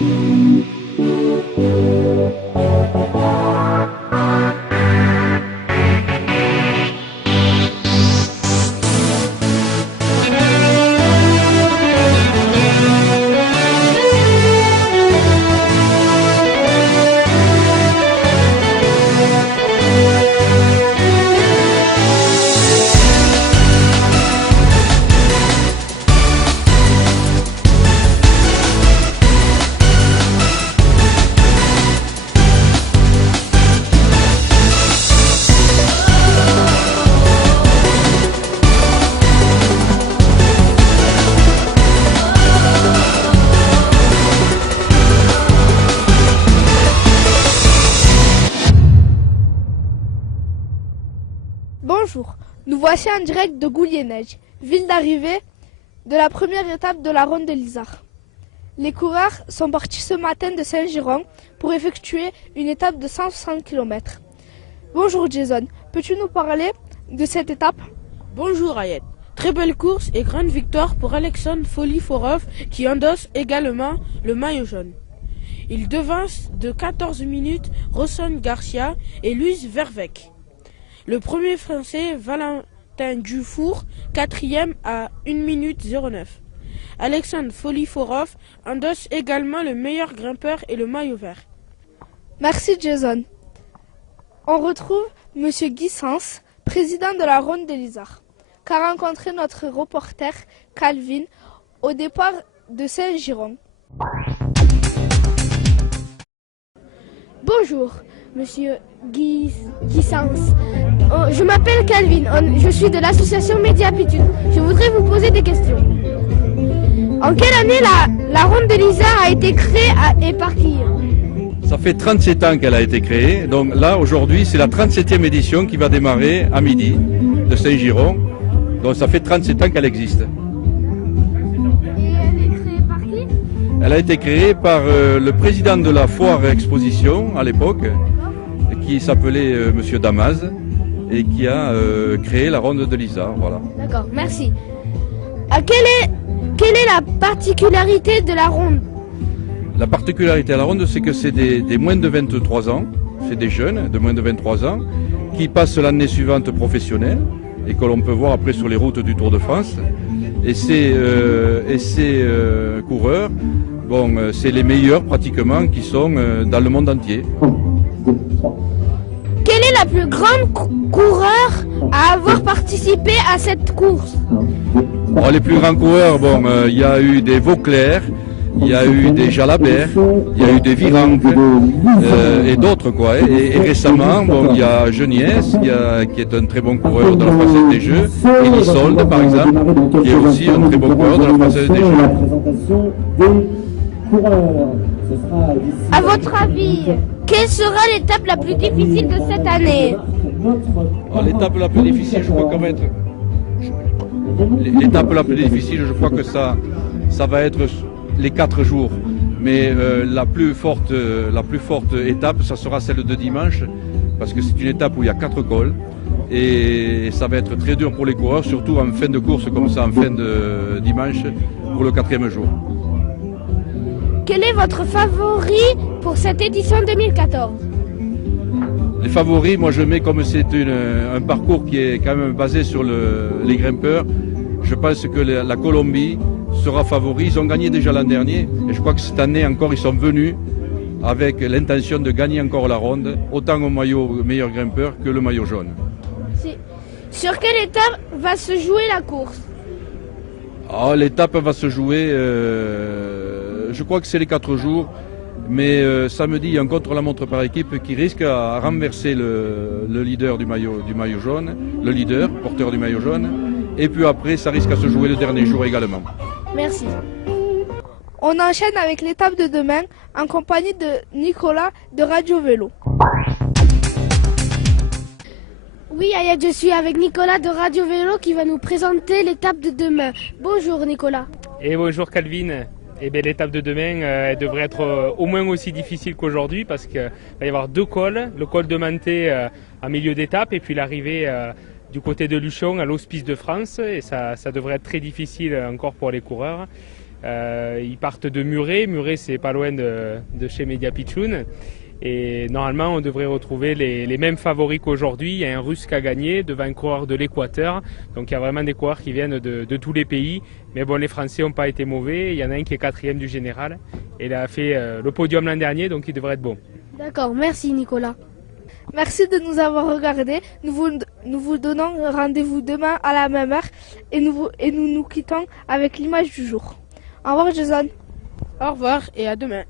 Bonjour, nous voici en direct de Goulier-Neige, ville d'arrivée de la première étape de la ronde de l'Isard. Les coureurs sont partis ce matin de Saint-Giron pour effectuer une étape de 160 km. Bonjour Jason, peux-tu nous parler de cette étape? Bonjour Ayet. Très belle course et grande victoire pour Alexandre Foliforov qui endosse également le maillot jaune. Il devance de 14 minutes Rosson Garcia et Luis Vervec. Le premier français, Valentin Dufour, quatrième à 1 minute 09. Alexandre Foliforov endosse également le meilleur grimpeur et le maillot vert. Merci Jason. On retrouve M. Guy Sens, président de la ronde de l'Isard, qu'a rencontré notre reporter Calvin au départ de Saint-Giron. Bonjour, Monsieur Guy Sens. Je m'appelle Calvin, je suis de l'association Médiapitude. Je voudrais vous poser des questions. En quelle année la ronde de l'Isard a été créée et par qui? Ça fait 37 ans qu'elle a été créée. Donc là, aujourd'hui, c'est la 37e édition qui va démarrer à midi de Saint-Giron. Donc ça fait 37 ans qu'elle existe. Et elle est créée par qui? Elle a été créée par le président de la foire exposition à l'époque, qui s'appelait Monsieur Damas, et qui a créé la ronde de l'Isard. Voilà. D'accord, merci. Quelle est la particularité de la ronde? La particularité à la ronde, c'est que c'est des moins de 23 ans, c'est des jeunes de moins de 23 ans, qui passent l'année suivante professionnelle, et que l'on peut voir après sur les routes du Tour de France. Et ces coureurs, bon, c'est les meilleurs pratiquement qui sont dans le monde entier. Quel est le plus grand coureur à avoir participé à cette course? Alors, les plus grands coureurs, bon, il y a eu des Vauclair, il y a eu des Jalabert, il y a eu des Virenque et d'autres quoi. Et récemment, bon, il y a Geniès qui est un très bon coureur de la Française des Jeux, et Lissolde par exemple, qui est aussi un très bon coureur de la Française des Jeux. À votre avis, quelle sera l'étape la plus difficile de cette année? L'étape la plus difficile, je crois qu'elle va être... L'étape la plus difficile, je crois que ça va être les 4 jours. Mais la plus forte étape, ça sera celle de dimanche, parce que c'est une étape où il y a 4 cols. Et ça va être très dur pour les coureurs, surtout en fin de course comme ça, en fin de dimanche, pour le 4e jour. Quel est votre favori pour cette édition 2014? Les favoris, moi je mets comme c'est un parcours qui est quand même basé sur les grimpeurs. Je pense que la Colombie sera favori. Ils ont gagné déjà l'an dernier et je crois que cette année encore ils sont venus avec l'intention de gagner encore la ronde, autant au maillot meilleur grimpeur que le maillot jaune. Sur quelle étape va se jouer la course? L'étape va se jouer, je crois que c'est les 4 jours. Mais samedi, il y a un contre-la-montre par équipe qui risque à renverser le leader du maillot jaune, le leader, porteur du maillot jaune. Et puis après, ça risque à se jouer le dernier jour également. Merci. On enchaîne avec l'étape de demain en compagnie de Nicolas de Radio Vélo. Oui, Ayat, je suis avec Nicolas de Radio Vélo qui va nous présenter l'étape de demain. Bonjour Nicolas. Et bonjour Calvin. Et bien, l'étape de demain elle devrait être au moins aussi difficile qu'aujourd'hui parce qu'il va y avoir 2 cols. Le col de Manté en milieu d'étape et puis l'arrivée du côté de Luchon à l'Hospice de France. Et ça devrait être très difficile encore pour les coureurs. Ils partent de Muret. Muret, c'est pas loin de chez Media Pitchoun. Et normalement, on devrait retrouver les mêmes favoris qu'aujourd'hui. Il y a un Russe qui a gagné devant un coureur de l'Équateur. Donc il y a vraiment des coureurs qui viennent de tous les pays. Mais bon, les Français n'ont pas été mauvais. Il y en a un qui est 4e du général. Et il a fait le podium l'an dernier, donc il devrait être bon. D'accord, merci Nicolas. Merci de nous avoir regardés. Nous vous donnons rendez-vous demain à la même heure et nous quittons avec l'image du jour. Au revoir Jason. Au revoir et à demain.